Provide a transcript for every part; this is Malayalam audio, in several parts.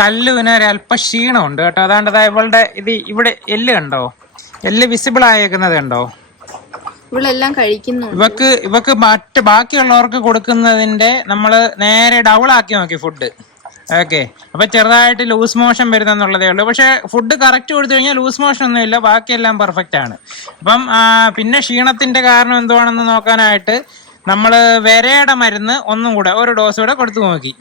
കല്ലുവിന് ഒരല്പ ക്ഷീണമുണ്ട് കേട്ടോ. അതാണ്ട് ഇവളുടെ ഇത് ഇവിടെ എല്ല് കണ്ടോ, എല്ല് വിസിബിൾ ആയേക്കുന്നത് കണ്ടോ. ഇവളെല്ലാം കഴിക്കുന്നു. ഇവക്ക് മറ്റ് ബാക്കിയുള്ളവർക്ക് കൊടുക്കുന്നതിന്റെ നമ്മള് നേരെ ഡബിൾ ആക്കി നോക്കി ഫുഡ്. ഓക്കെ, അപ്പൊ ചെറുതായിട്ട് ലൂസ് മോഷൻ വരുന്നെന്നുള്ളതേ ഉള്ളൂ. പക്ഷെ ഫുഡ് കറക്റ്റ് കൊടുത്തു കഴിഞ്ഞാൽ ലൂസ് മോഷൻ ഒന്നും ഇല്ല, ബാക്കിയെല്ലാം പെർഫെക്റ്റ് ആണ്. അപ്പം പിന്നെ ക്ഷീണത്തിന്റെ കാരണം എന്തുവാണെന്ന് നോക്കാനായിട്ട് നമ്മള് വിരയുടെ മരുന്ന് ഒന്നും കൂടെ ഒരു ഡോസ് കൂടെ കൊടുത്തു നോക്കി.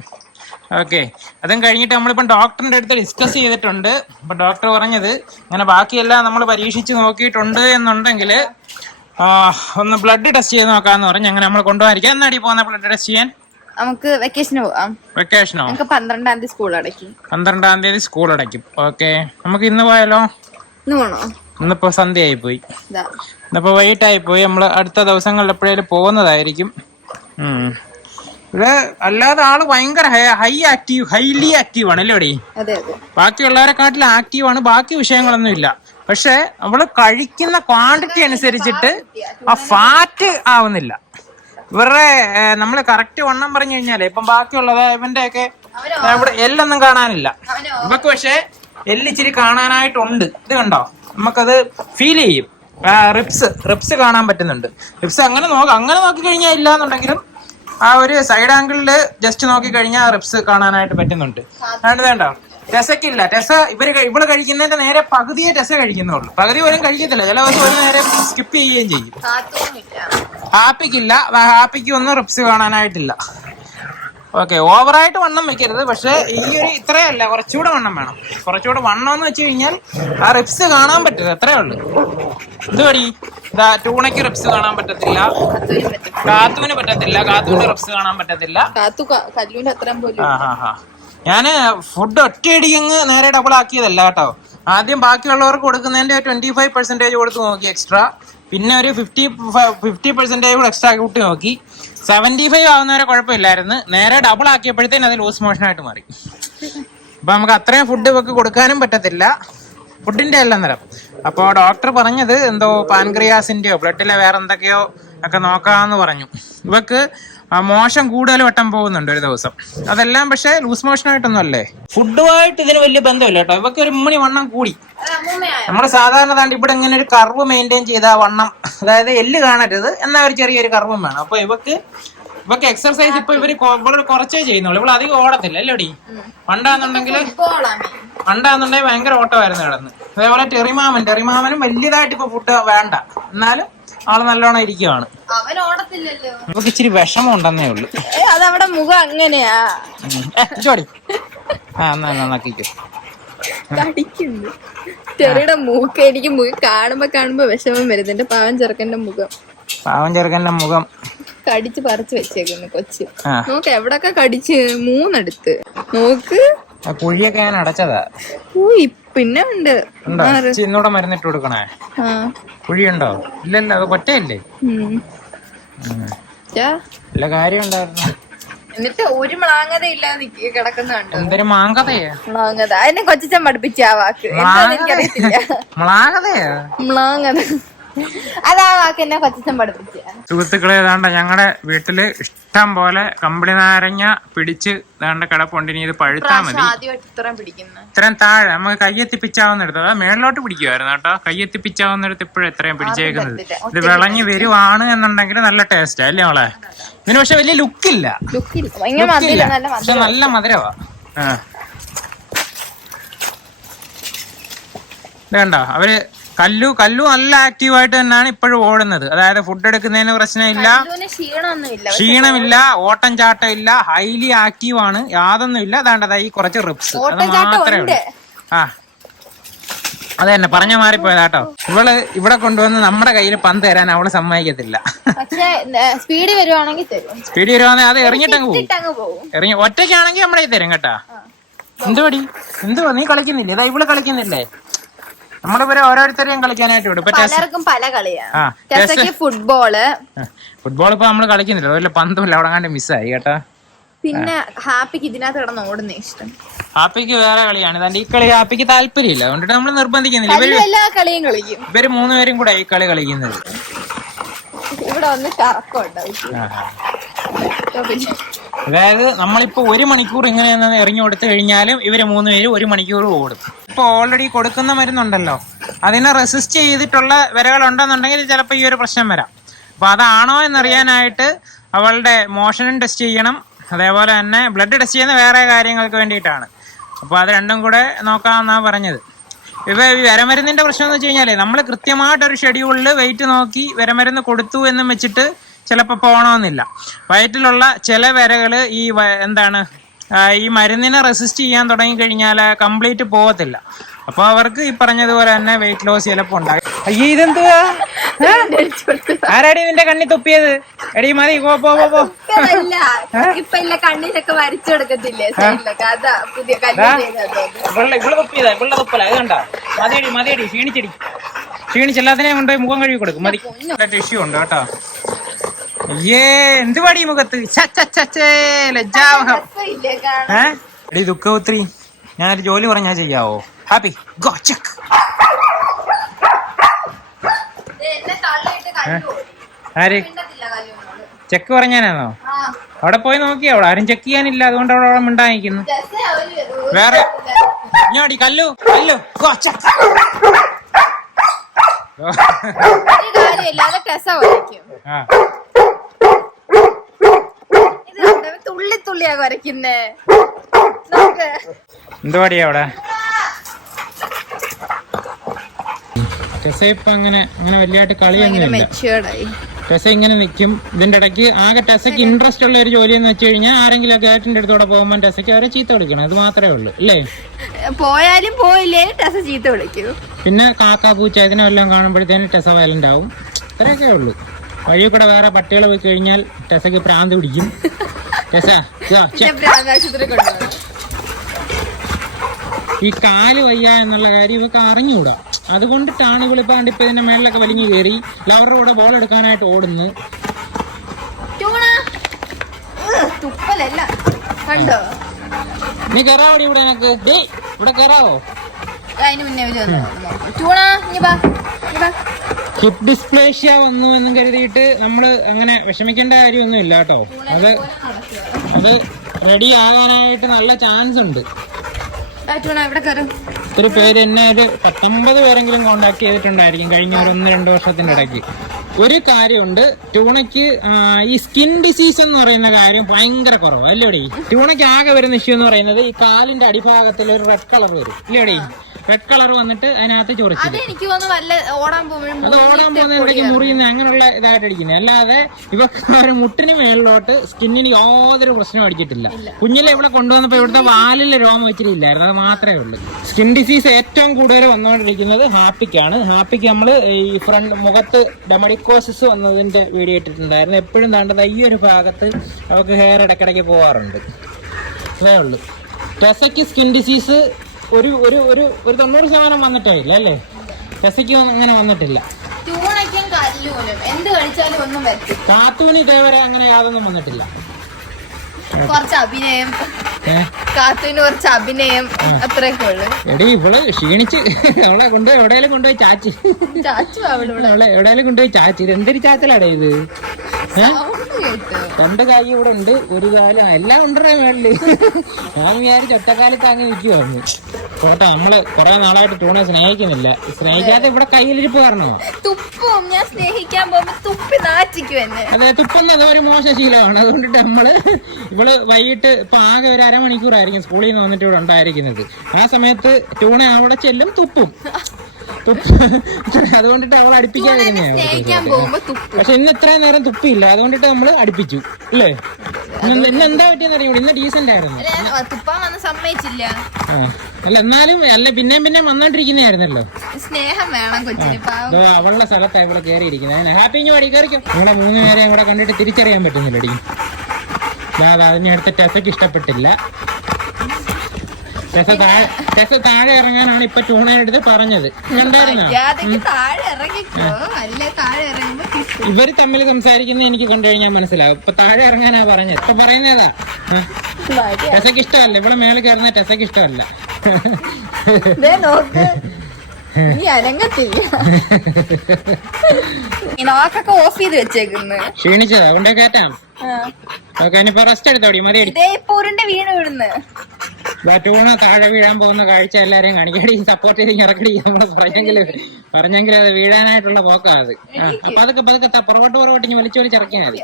ഓക്കെ, അതും കഴിഞ്ഞിട്ട് നമ്മളിപ്പം ഡോക്ടറിന്റെ അടുത്ത് ഡിസ്കസ് ചെയ്തിട്ടുണ്ട്. അപ്പൊ ഡോക്ടർ പറഞ്ഞത് ഇങ്ങനെ ബാക്കിയെല്ലാം നമ്മൾ പരീക്ഷിച്ച് നോക്കിയിട്ടുണ്ട് എന്നുണ്ടെങ്കിൽ ഒന്ന് ബ്ലഡ് ടെസ്റ്റ് ചെയ്ത് നോക്കാന്ന് പറഞ്ഞ് അങ്ങനെ നമ്മൾ കൊണ്ടുപോകാതിരിക്കാം. എന്നാടി പോകുന്ന ബ്ലഡ് ടെസ്റ്റ് ചെയ്യാൻ? നമുക്ക് വെക്കേഷന് പോവാം. വെക്കേഷനോ? നമുക്ക് 12-ാം തീയതി സ്കൂൾ അടയ്ക്കും. 12-ാം തീയതി സ്കൂൾ അടയ്ക്കും. ഓക്കെ, നമുക്ക് ഇന്ന് പോയാലോ? ഇന്ന് പോണോ? ഇന്നിപ്പോ സന്ധ്യയായി പോയി, ഇന്നിപ്പോ വൈകിട്ടായി പോയി. നമ്മള് അടുത്ത ദിവസങ്ങളിൽ എപ്പോഴേലും പോകുന്നതായിരിക്കും. ഇവിടെ അല്ലാതെ ആള് ഭയങ്കര ഹൈലി ആക്റ്റീവ് ആണ് അല്ലേ? ബാക്കിയുള്ളവരെക്കാട്ടിലും ആക്റ്റീവാണ്, ബാക്കി വിഷയങ്ങളൊന്നും ഇല്ല. പക്ഷെ അവള് കഴിക്കുന്ന ക്വാണ്ടിറ്റി അനുസരിച്ചിട്ട് ആ ഫാറ്റ് ആവുന്നില്ല. ഇവരുടെ നമ്മള് കറക്റ്റ് വണ്ണം പറഞ്ഞു കഴിഞ്ഞാല് ഇപ്പം ബാക്കിയുള്ളത് ഇവന്റെ ഒക്കെ ഇവിടെ എല്ലൊന്നും കാണാനില്ല. ഇവക്ക് പക്ഷെ എല്ല് ഇച്ചിരി കാണാനായിട്ടുണ്ട്. ഇത് കണ്ടോ, നമുക്കത് ഫീൽ ചെയ്യും. റിപ്സ് കാണാൻ പറ്റുന്നുണ്ട്. റിപ്സ് അങ്ങനെ നോക്കി കഴിഞ്ഞാൽ ഇല്ല എന്നുണ്ടെങ്കിലും ആ ഒരു സൈഡ് ആംഗിളില് ജസ്റ്റ് നോക്കി കഴിഞ്ഞാൽ റിപ്സ് കാണാനായിട്ട് പറ്റുന്നുണ്ട്. വേണ്ട ടെസക്കില്ല. ഇവള് കഴിക്കുന്നതിന്റെ നേരെ പകുതിയെ ടെസ കഴിക്കുന്നുള്ളൂ. പകുതി പോലും കഴിക്കത്തില്ല. ചില ദിവസം ഒരു നേരം സ്കിപ്പ് ചെയ്യുകയും ചെയ്യും. ഹാപ്പിക്കില്ല, ഹാപ്പിക്ക് ഒന്നും റിപ്സ് കാണാനായിട്ടില്ല. ഓക്കെ, ഓവറായിട്ട് വണ്ണം വെക്കരുത്. പക്ഷെ ഈ ഒരു ഇത്രയല്ല, കുറച്ചുകൂടെ വണ്ണം വേണം. കുറച്ചുകൂടെ വണ്ണം എന്ന് വെച്ച് കഴിഞ്ഞാൽ ആ റിപ്സ് കാണാൻ പറ്റരുത്, അത്രേ ഉള്ളു. ഇതുവഴി ടൂണയ്ക്ക് റിപ്സ് കാണാൻ പറ്റത്തില്ല, കാത്തുവിന് പറ്റത്തില്ല, കാത്തുവിന്റെ റിപ്സ് കാണാൻ പറ്റത്തില്ല. ഞാന് ഫുഡ് ഒറ്റയടിക്കങ്ങ് നേരെ ഡബിൾ ആക്കിയതല്ല കേട്ടോ. ആദ്യം ബാക്കിയുള്ളവർക്ക് കൊടുക്കുന്നതിന്റെ 25% കൊടുത്ത് നോക്കി എക്സ്ട്രാ, പിന്നെ ഒരു 50% കൂടെ എക്സ്ട്രാ കൂട്ടി നോക്കി. 75 ആവുന്നവരെ കുഴപ്പമില്ലായിരുന്നു. നേരെ ഡബിൾ ആക്കിയപ്പോഴത്തേനും അത് ലൂസ് മോഷനായിട്ട് മാറി. അപ്പൊ നമുക്ക് അത്രയും ഫുഡ് ഇവക്ക് കൊടുക്കാനും പറ്റത്തില്ല, ഫുഡിന്റെ എല്ലാം നിരം. അപ്പൊ ഡോക്ടർ പറഞ്ഞത് എന്തോ പാൻക്രിയാസിന്റെയോ ബ്ലഡിലെ വേറെ എന്തൊക്കെയോ ഒക്കെ നോക്കാന്ന് പറഞ്ഞു. ഇവക്ക് മോശം കൂടുതൽ വട്ടം പോകുന്നുണ്ട് ഒരു ദിവസം. അതെല്ലാം പക്ഷെ ലൂസ് മോഷനായിട്ടൊന്നും അല്ലേ, ഫുഡുമായിട്ട് ഇതിന് വലിയ ബന്ധമില്ല കേട്ടോ. ഇവക്ക് ഒരു മണി വണ്ണം കൂടി. നമ്മള് സാധാരണ താണ്ട് ഇവിടെ ഇങ്ങനെ ഒരു കർവ് മെയിൻറ്റെയിൻ ചെയ്ത വണ്ണം, അതായത് എല്ല് കാണരുത് എന്നാ ഒരു ചെറിയൊരു കർവും വേണം. അപ്പൊ ഇവക്ക് എക്സർസൈസ് ഇപ്പൊ ഇവര് കുറച്ചേ ചെയ്യുന്നുള്ളൂ. ഇവള് അധികം ഓടത്തില്ല അല്ലേടി. പണ്ടാന്നുണ്ടെങ്കിൽ ഭയങ്കര ഓട്ടമായിരുന്നു കിടന്ന്. അതേപോലെ ടെറിമാമനും വലിയതായിട്ട് ഇപ്പൊ ഫുഡ് വേണ്ട, എന്നാലും ആള് നല്ലോണം ഇരിക്കുവാണ്. നമുക്ക് ഇച്ചിരി വിഷമം ഉണ്ടെന്നേ ഉള്ളു. അതവിടെ മുഖം അങ്ങനെയാ ചോടി നന്നാക്കിക്കോ. ചെറിയുടെ മൂക്ക് എനിക്ക് കാണുമ്പോ വിഷമം വരുന്നുണ്ട്. പാവം ചെറുക്കന്റെ മുഖം കടിച്ച് പറിച്ച് വെച്ചേക്കുന്നു കൊച്ച്. നോക്ക് എവിടൊക്കെ കടിച്ച്, 3 അടുത്ത് നോക്ക്. കുഴിയൊക്കെ ഞാൻ അടച്ചതാ. പിന്നെ ഉണ്ട്. ഇന്നൂടെ മരുന്നിട്ട് കൊടുക്കണേ. കുഴിയുണ്ടോ? ഇല്ലല്ലോ, അത് കൊറ്റയല്ലേ. നല്ല കാര്യം ഉണ്ടായിരുന്നു. എന്നിട്ട് ഒരു മ്ലാങ്ങത ഇല്ലാതെ കിടക്കുന്നുണ്ട്. എന്തൊരു മാങ്കതയാ? മ്ലാങ്ങത അതിനെ കൊച്ചൻ പഠിപ്പിച്ച ആ വാക്ക് എനിക്കറിയത്തില്ല. മ്ലാങ്ങത അതാ വാക്ക് എന്നെ കൊച്ചൻ പഠിപ്പിച്ച. സുഹൃത്തുക്കളെ, ഏതാണ്ട് ഞങ്ങളുടെ വീട്ടില് ഇഷ്ടം പോലെ കമ്പിളി നാരങ്ങ പിടിച്ച് ഏതാണ്ട് കിടപ്പുണ്ട്. ഇനി ഇത് പഴുത്താ മതി. ഇത്രയും താഴെ നമുക്ക് കയ്യെത്തിപ്പിച്ചാവുന്നിടത്ത്, അതാ മേളിലോട്ട് പിടിക്കുമായിരുന്നു കേട്ടോ. കയ്യെത്തിപ്പിച്ചാവുന്നിടത്ത് ഇപ്പോഴും എത്രയും പിടിച്ചേക്കുന്നത്. ഇത് വിളഞ്ഞ് വരുവാണ് എന്നുണ്ടെങ്കിൽ നല്ല ടേസ്റ്റ് അല്ലേ മോളെ. ഇതിന് പക്ഷെ വലിയ ലുക്കില്ല, പക്ഷെ നല്ല മധുരവാ. വേണ്ട അവര് കല്ലു നല്ല ആക്റ്റീവായിട്ട് തന്നെയാണ് ഇപ്പോഴും ഓടുന്നത്. അതായത് ഫുഡ് എടുക്കുന്നതിന് പ്രശ്നമില്ല, ക്ഷീണമില്ല, ഓട്ടം ചാട്ടം ഇല്ല, ഹൈലി ആക്റ്റീവ് ആണ്, യാതൊന്നും ഇല്ല. അതാണ്ടതായി കുറച്ച് റിപ്സ്, അത് മാത്രമേ ഉള്ളൂ. അത് തന്നെ പറഞ്ഞ മാറിപ്പോയതാട്ടോ. ഇവള് ഇവിടെ കൊണ്ടുവന്ന് നമ്മുടെ കയ്യിൽ പന്ത് തരാൻ അവള് സമ്മതിക്കത്തില്ല. സ്പീഡ് വരുവാണെങ്കിൽ അത് എറിഞ്ഞിട്ടങ്ങ് പോകും. ഒറ്റയ്ക്കാണെങ്കിൽ നമ്മളെ തരും കേട്ടാ. എന്തുവാ നീ കളിക്കുന്നില്ലേ? ഇതാ ഇവള് കളിക്കുന്നില്ലേ? നമ്മളിവരെ ഓരോരുത്തരെയും കളിക്കാനായിട്ട് വിടും. പലർക്കും പല കളിയാണ്. ഫുട്ബോള് ഇപ്പൊ നമ്മള് കളിക്കുന്നില്ല, അതുപോലെ പന്തുമില്ല, അവിടെ കണ്ട് മിസ്സായി കേട്ടാ. പിന്നെ ഹാപ്പിക്ക് ഇതിനകത്ത് കിടന്ന് ഓടുന്ന ഇഷ്ടം. ഹാപ്പിക്ക് വേറെ കളിയാണ്. ഈ കളി ഹാപ്പിക്ക് താല്പര്യമില്ല, അതുകൊണ്ടിട്ട് നമ്മൾ നിർബന്ധിക്കുന്നില്ല. എല്ലാ കളിയും കളിക്കും. ഇവര് 3 പേരും കൂടെ ഈ കളി കളിക്കുന്നത്. ഇവിടെ വന്ന് കറക്കം ഉണ്ടാവും. അതായത് നമ്മളിപ്പോ 1 മണിക്കൂർ ഇങ്ങനെ ഇറങ്ങി കൊടുത്തു കഴിഞ്ഞാലും ഇവര് 3 പേര് 1 മണിക്കൂർ ഓടും. ഇപ്പൊ ഓൾറെഡി കൊടുക്കുന്ന മരുന്നുണ്ടല്ലോ, അതിനെ റെസിസ്റ്റ് ചെയ്തിട്ടുള്ള വരകളുണ്ടെന്നുണ്ടെങ്കിൽ ചിലപ്പോൾ ഈ ഒരു പ്രശ്നം വരാം. അപ്പൊ അതാണോ എന്നറിയാനായിട്ട് അവളുടെ മോഷനും ടെസ്റ്റ് ചെയ്യണം, അതേപോലെ തന്നെ ബ്ലഡ് ടെസ്റ്റ് ചെയ്യുന്ന വേറെ കാര്യങ്ങൾക്ക് വേണ്ടിയിട്ടാണ്. അപ്പൊ അത് രണ്ടും കൂടെ നോക്കാമെന്നാണ് പറഞ്ഞത്. ഇപ്പൊ ഈ വരമരുന്നിന്റെ പ്രശ്നം എന്ന് വെച്ച് കഴിഞ്ഞാലേ, നമ്മൾ കൃത്യമായിട്ടൊരു ഷെഡ്യൂളിൽ വെയിറ്റ് നോക്കി വരമരുന്ന് കൊടുത്തു എന്നും വെച്ചിട്ട് ചിലപ്പോൾ പോകണമെന്നില്ല. വയറ്റിലുള്ള ചില വരകള് ഈ മരുന്നിനെ റെസിസ്റ്റ് ചെയ്യാൻ തുടങ്ങിക്കഴിഞ്ഞാൽ കംപ്ലീറ്റ് പോകത്തില്ല. അപ്പൊ അവർക്ക് ഈ പറഞ്ഞതുപോലെ തന്നെ വെയിറ്റ് ലോസ് ചിലപ്പോൾ ഉണ്ടാകും. അയ്യോ, ഇതെന്തുവാ? ആരാടി നിന്റെ കണ്ണി തുപ്പിയത്? എടി മതി, പോ. കണ്ണിലൊക്കെ വരച്ചു കൊടുക്കത്തില്ലേ? ഇവള് തുപ്പിയതാ, ഇവളുടെ തുപ്പല. അത് കണ്ട? മതിയടി, ക്ഷീണിച്ച് എല്ലാത്തിനെയും കൊണ്ടുപോയി മുഖം കഴുകി കൊടുക്കും. മതി. ടിഷ്യൂ ഉണ്ട് കേട്ടോ. അയ്യേ, എന്ത് പാടി മുഖത്ത്? ലജ്ജാവഹം. എടി ദുഃഖപുത്രി, ഞാനൊരു ജോലി പറഞ്ഞാൽ ചെയ്യാവോ? Happy go check. ആര് ചെക്ക് പറഞ്ഞാനാണോ? അവിടെ പോയി നോക്കിയാ? അവിടെ ആരും ചെക്ക് ചെയ്യാനില്ല, അതുകൊണ്ട് അവിടെ മിണ്ടായിരിക്കുന്നു. വേറെ ഞാടി കല്ലു ഗോ ചെക്ക്. തുള്ളിയാ വരയ്ക്കുന്നേ. എന്തുവാടിയാ അവിടെ? ടെസ ഇപ്പൊ അങ്ങനെ വലിയായിട്ട് കളിയൊന്നുമില്ല. ടെസ ഇങ്ങനെ നിൽക്കും. ഇതിന്റെ ഇടയ്ക്ക് ആകെ ടെസയ്ക്ക് ഇൻട്രസ്റ്റ് ഉള്ള ഒരു ജോലി എന്ന് വെച്ച് കഴിഞ്ഞാൽ ആരെങ്കിലും ഗേറ്റിന്റെ അടുത്തോടെ പോകുമ്പോൾ ടെസയ്ക്ക് അവരെ ചീത്ത വിളിക്കണം. അത് മാത്രമേ ഉള്ളൂ അല്ലേ? പോയാലും പോയില്ലേ ടെസ ചീത്ത വിളിക്കൂ. പിന്നെ കാക്ക പൂച്ച ഇതിനെല്ലാം കാണുമ്പോഴത്തേനും ടെസ വയലന്റ് ആവും. അത്രയൊക്കെ ഉള്ളൂ. വഴി കൂടെ വേറെ പട്ടികളെ പോയി കഴിഞ്ഞാൽ ടെസയ്ക്ക് പ്രാന്ത് പിടിക്കും. ടെസ ഈ കാല് വയ്യ എന്നുള്ള കാര്യം ഇവക്ക് അറിഞ്ഞുകൂടാ. അതുകൊണ്ടിട്ടാണ് ഇവളിപ്പാണ്ട് ഇപ്പൊ ഇതിന്റെ മേളിലൊക്കെ വലിഞ്ഞു കയറി ലവറുടെ കൂടെ ബോൾ എടുക്കാനായിട്ട് ഓടുന്നത്. നീ കയറാവടി ഇവിടെ? എനക്ക് ഇവിടെ കയറാവോ? ഹിപ്പ് ഡിസ്പ്ലേഷ്യ വന്നു എന്നും കരുതിയിട്ട് നമ്മള് അങ്ങനെ വിഷമിക്കേണ്ട കാര്യമൊന്നും ഇല്ല കേട്ടോ. അത് റെഡി ആകാനായിട്ട് നല്ല ചാൻസ് ഉണ്ട്. ഒത്തിരി പേര് എന്നെ ഒരു 19 പേരെങ്കിലും കോണ്ടാക്ട് ചെയ്തിട്ടുണ്ടായിരിക്കും കഴിഞ്ഞ ഒരു 1-2 വർഷത്തിന്റെ ഇടയ്ക്ക്. ഒരു കാര്യമുണ്ട്, ട്യൂണയ്ക്ക് ഈ സ്കിൻ ഡിസീസ് എന്ന് പറയുന്ന കാര്യം ഭയങ്കര കുറവാണ് അല്ലേടി? ട്യൂണയ്ക്ക് ആകെ വരുന്ന ഇഷ്യൂ എന്ന് പറയുന്നത് ഈ കാലിന്റെ അടിഭാഗത്തിൽ ഒരു റെഡ് കളർ വരും ഇല്ലേടി? റെഡ് കളർ വന്നിട്ട് അതിനകത്ത് ചൊറിച്ചിൽ. അത് ഓടാൻ പോകുമ്പോഴേക്ക് മുറിയുന്ന അങ്ങനെയുള്ള ഇതായിട്ട് അടിക്കുന്നത്. അല്ലാതെ ഇവർക്ക് ഒരു മുട്ടിന് മേളിലോട്ട് സ്കിന്നിന് യാതൊരു പ്രശ്നം അടിച്ചിട്ടില്ല. കുഞ്ഞിലെ ഇവിടെ കൊണ്ടുവന്നപ്പോ ഇവിടുത്തെ വാലിലെ രോമം വെച്ചിട്ട് ഇല്ലായിരുന്നു. അത് മാത്രമേ ഉള്ളൂ. സ്കിൻ ഡിസീസ് ഏറ്റവും കൂടുതൽ വന്നുകൊണ്ടിരിക്കുന്നത് ഹാപ്പിക്കാണ്. ഹാപ്പിക്ക് നമ്മൾ ഈ ഫ്രണ്ട് മുഖത്ത് ഡെമഡിക്കോസിസ് വന്നതിന്റെ വീഡിയോ ഇട്ടിട്ടുണ്ടായിരുന്നു. എപ്പോഴും താണ്ടത് ഈ ഒരു ഭാഗത്ത് അവർക്ക് ഹെയർ ഇടയ്ക്കിടയ്ക്ക് പോകാറുണ്ട്. അതേ ഉള്ളൂ. ടെസയ്ക്ക് സ്കിൻ ഡിസീസ് ഒരു 90% വന്നിട്ടില്ല അല്ലേ? ടെസയ്ക്ക് അങ്ങനെ വന്നിട്ടില്ല. കാത്തൂന് ഇതേവരെ അങ്ങനെ യാതൊന്നും വന്നിട്ടില്ല. കുറച്ച് അഭിനയം അത്രയൊക്കെ ഉള്ളു. എടി ഇവള് ക്ഷീണിച്ച് അവളെ കൊണ്ടുപോയി എവിടെയെങ്കിലും കൊണ്ടുപോയി ചാച്ചി. അവളെ എവിടെയെങ്കിലും കൊണ്ടുപോയി ചാച്ചി. ഇത് എന്തൊരു ചാച്ചലാടേ ഇത്? 2 കൈ ഇവിടെ ഉണ്ട്, ഒരു കാലം എല്ലാം ഉണ്ടേ മേളില്. ഞാൻ വിചാരിച്ച് ഒറ്റക്കാലത്ത് അങ്ങ് നിൽക്കുവായിരുന്നു. പോട്ടെ, നമ്മള് കുറെ നാളായിട്ട് ട്യൂണെ സ്നേഹിക്കുന്നില്ല. സ്നേഹിക്കാതെ ഇവിടെ കയ്യിലിരിപ്പ് കാരണോ? അതെ, തുപ്പുന്നത് ഒരു മോശ ശീലമാണ്. അതുകൊണ്ടിട്ട് നമ്മള് ഇവള് വൈകിട്ട് ഇപ്പൊ ആകെ ഒരു അരമണിക്കൂറായിരിക്കും സ്കൂളിൽ നിന്ന് വന്നിട്ട് ഇവിടെ ഉണ്ടായിരിക്കുന്നത്. ആ സമയത്ത് ട്യൂണെ അവിടെ ചെല്ലും, തുപ്പും. അതുകൊണ്ടിട്ട് അവൾ അടുപ്പിക്കാതിരുന്നതാണ്. പക്ഷെ ഇന്ന് ഇത്രയും നേരം തുപ്പിയില്ല, അതുകൊണ്ടിട്ട് നമ്മള് അടുപ്പിച്ചു അല്ലേ? ഇന്ന് എന്താ പറ്റിയെന്ന് അറിയൂടെ? ഇന്ന് ഡീസന്റ് ആയിരുന്നു. അല്ല എന്നാലും പിന്നെയും വന്നോണ്ടിരിക്കുന്നതായിരുന്നല്ലോ. സ്നേഹം വേണം കൊച്ചിന്. അവളുടെ സ്ഥലത്താണ് ഇവിടെ കയറിയിരിക്കുന്നത്. ഹാപ്പി ഇഞ്ഞു പാടി കയറിക്കും. നിങ്ങളെ 3 പേരെയും കൂടെ കണ്ടിട്ട് തിരിച്ചറിയാൻ പറ്റുന്നില്ലടി. അതിനടുത്ത് ടെസയ്ക്ക് ഇഷ്ടപ്പെട്ടില്ല. ടെസ താഴെ ഇറങ്ങാനാണ് ഇപ്പൊ ട്യൂണയെടുത്ത് പറഞ്ഞത്. ഇവര് തമ്മിൽ സംസാരിക്കുന്നത് എനിക്ക് കണ്ടു കഴിഞ്ഞാൽ മനസ്സിലാവും. ഇപ്പൊ താഴെ ഇറങ്ങാനാ പറഞ്ഞത്. ഇപ്പൊ പറയുന്നതാ ടെസയ്ക്ക് ഇഷ്ടമല്ല. ഇവിടെ മേളിൽ കയറുന്ന ടെസയ്ക്ക് ഇഷ്ടമല്ല. ഓഫ് ചെയ്ത് വെച്ചേക്കുന്നു. ക്ഷീണിച്ചതാ, കൊണ്ടേ കയറ്റാം. ഓക്കെ ഇനിയിപ്പോ റെസ്റ്റ് എടുത്തോടി മതി. ടൂണ താഴെ വീഴാൻ പോകുന്ന കാഴ്ച എല്ലാരെയും കാണിക്കടി, സപ്പോർട്ട് ചെയ്ത് ഇറക്കടി. നമ്മള് പറഞ്ഞെങ്കിൽ അത് വീഴാനായിട്ടുള്ള പോക്കാ അത്. അപ്പൊ അതൊക്കെ പതുക്കെ പുറകോട്ട് ഇനി വലിച്ചിറക്കിയാൽ മതി.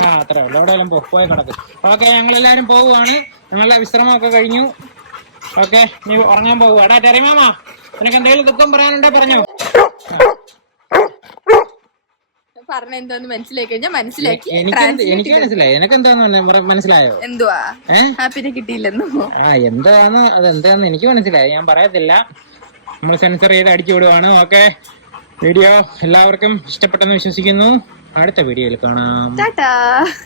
ആ അത്രേ ഉള്ളു. എവിടെയെല്ലാം പോയി കിടക്കും. ഓക്കെ ഞങ്ങളെല്ലാരും പോവുകയാണ്. ഞങ്ങളുടെ വിശ്രമമൊക്കെ കഴിഞ്ഞു. ഓക്കെ നീ ഉറങ്ങാൻ പോകുക. എടാ ടെറിമാമാ, നിനക്ക് എന്തെങ്കിലും ദുഃഖം പറയാനുണ്ടോ പറഞ്ഞോ. പറഞ്ഞെന്തോന്ന് മനസ്സിലാക്കി കഴിഞ്ഞാൽ മനസ്സിലാക്കി. എനിക്ക് മനസ്സിലായി. നിനക്ക് എന്താന്ന് മനസ്സിലായോ? എന്തുവാ ഹാപ്പിനെ കിട്ടിയില്ലെന്നോ? എന്താന്ന് അതെന്താന്ന് എനിക്ക് മനസ്സിലായി. ഞാൻ പറയത്തില്ല. നമ്മൾ സെൻസർ ചെയ്ത് അടിച്ചു വിടുവാണ്. ഓക്കെ വീഡിയോ എല്ലാവർക്കും ഇഷ്ടപ്പെട്ടെന്ന് വിശ്വസിക്കുന്നു. അടുത്ത വീഡിയോയിൽ കാണാം. ടാറ്റാ.